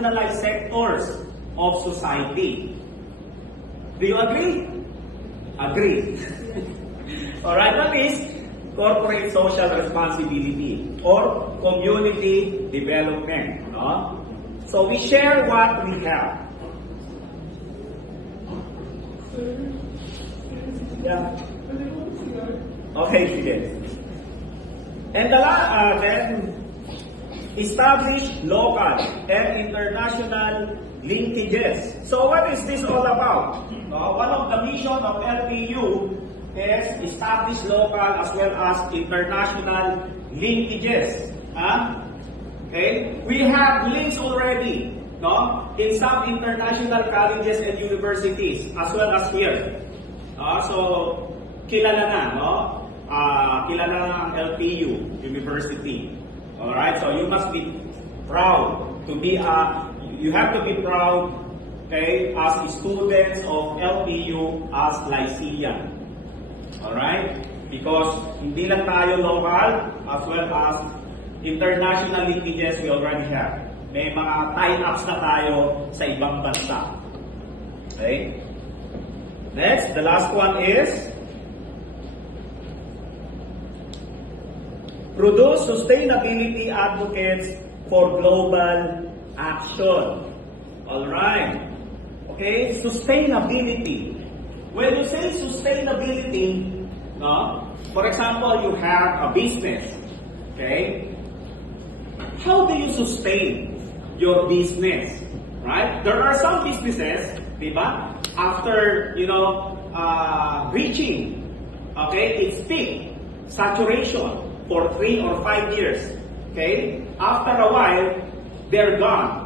marginalized sectors of society. Do you agree? Agree. Alright, what is corporate social responsibility or community development? No? So we share what we have. Yeah. Okay, sige. And then establish local and international linkages. So what is this all about? One of the mission of LPU is establish local as well as international linkages. Okay? We have links already, in some international colleges and universities as well as here. So kilala na, kilala na ang LPU University. Alright, so you must be proud to be you have to be proud, okay, as students of LPU as Lyceum. Alright? Because hindi lang tayo local as well as international linkages we already have. May mga tie-ups na tayo sa ibang bansa. Okay? Next, the last one is produce sustainability advocates for global action. Alright. Okay, sustainability. When you say sustainability, for example, you have a business. Okay? How do you sustain your business? Right? There are some businesses, diba? After, reaching, its peak saturation for 3 or 5 years. Okay? After a while, they're gone.